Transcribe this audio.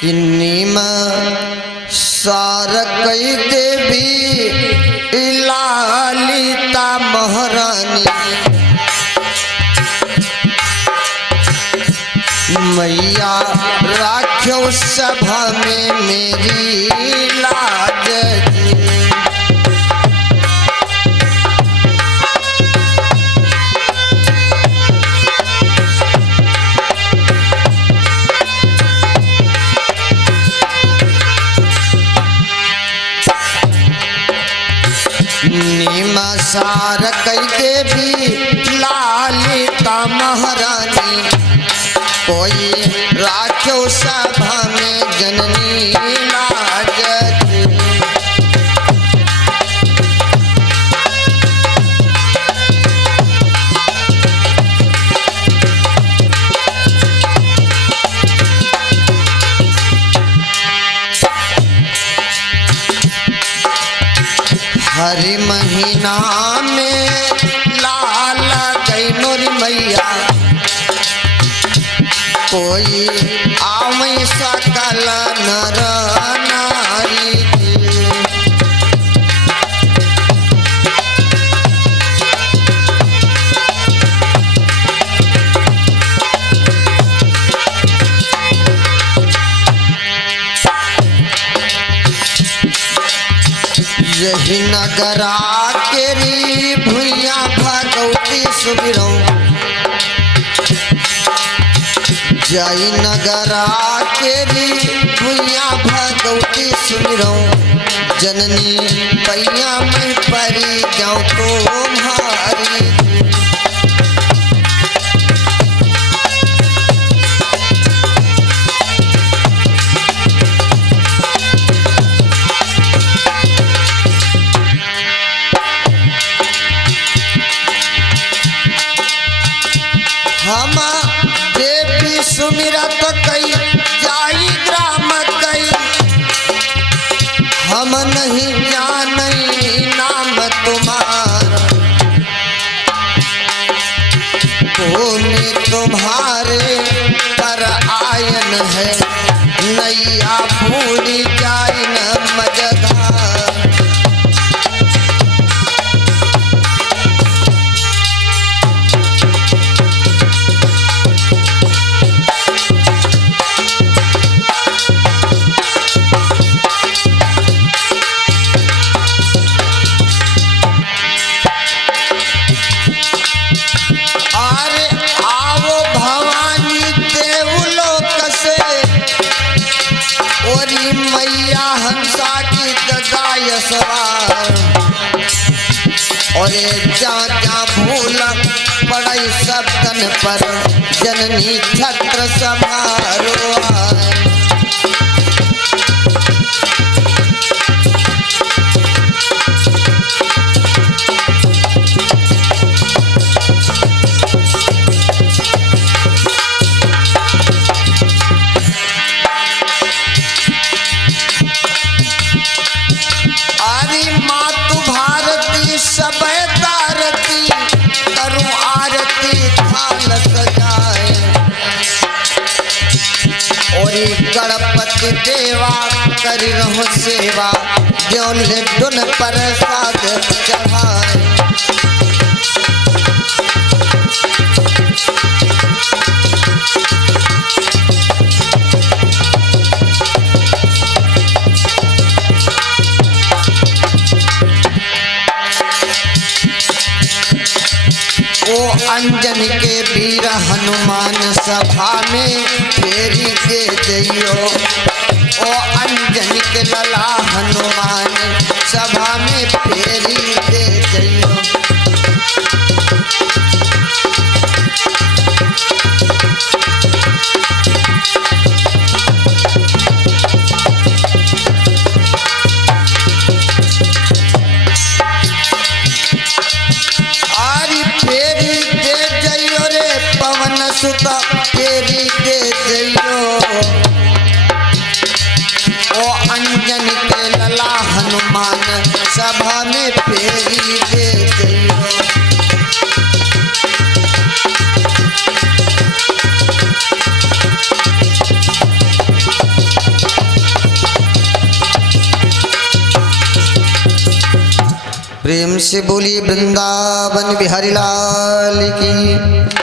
किन्नी में सार कई देवी लालिता महारानी मैया राख्यो सभा में मेरी लाज सार कई देवी लालिता महारानी कोई राख्यो सभा में जननी लाज हरि महीना में लाल गई मोरी मैया कोई आवई सकल नर नारी यही नगरा केरी भुइया भगवती सुबिरौ जय नगरा केरी भुइया भगवती सुबिरौ जननी पैया में परी जाऊं तुम्हारी हम देवी सुमिरत कई जाई ग्राम कई हम नहीं जानई नाम तुम्हारा भूमि तुम्हारे पर आयन है नैया भूली जाई न मजधार मैया हंसा की गगाय सवार और जा जा भूल पड़ई सब तन पर जननी छत्र समारो गणपति देवा करी रहो सेवा जौन ले दुन प्रसाद चढ़ाए ओ अंजन के वीर हनुमान सभा में फेरी के जइयो ओ अंजन के लला हनुमान सभा में फेरी के जइयो सुता फेरी के जइयो प्रेम से बोली वृंदावन बिहारी लाल की।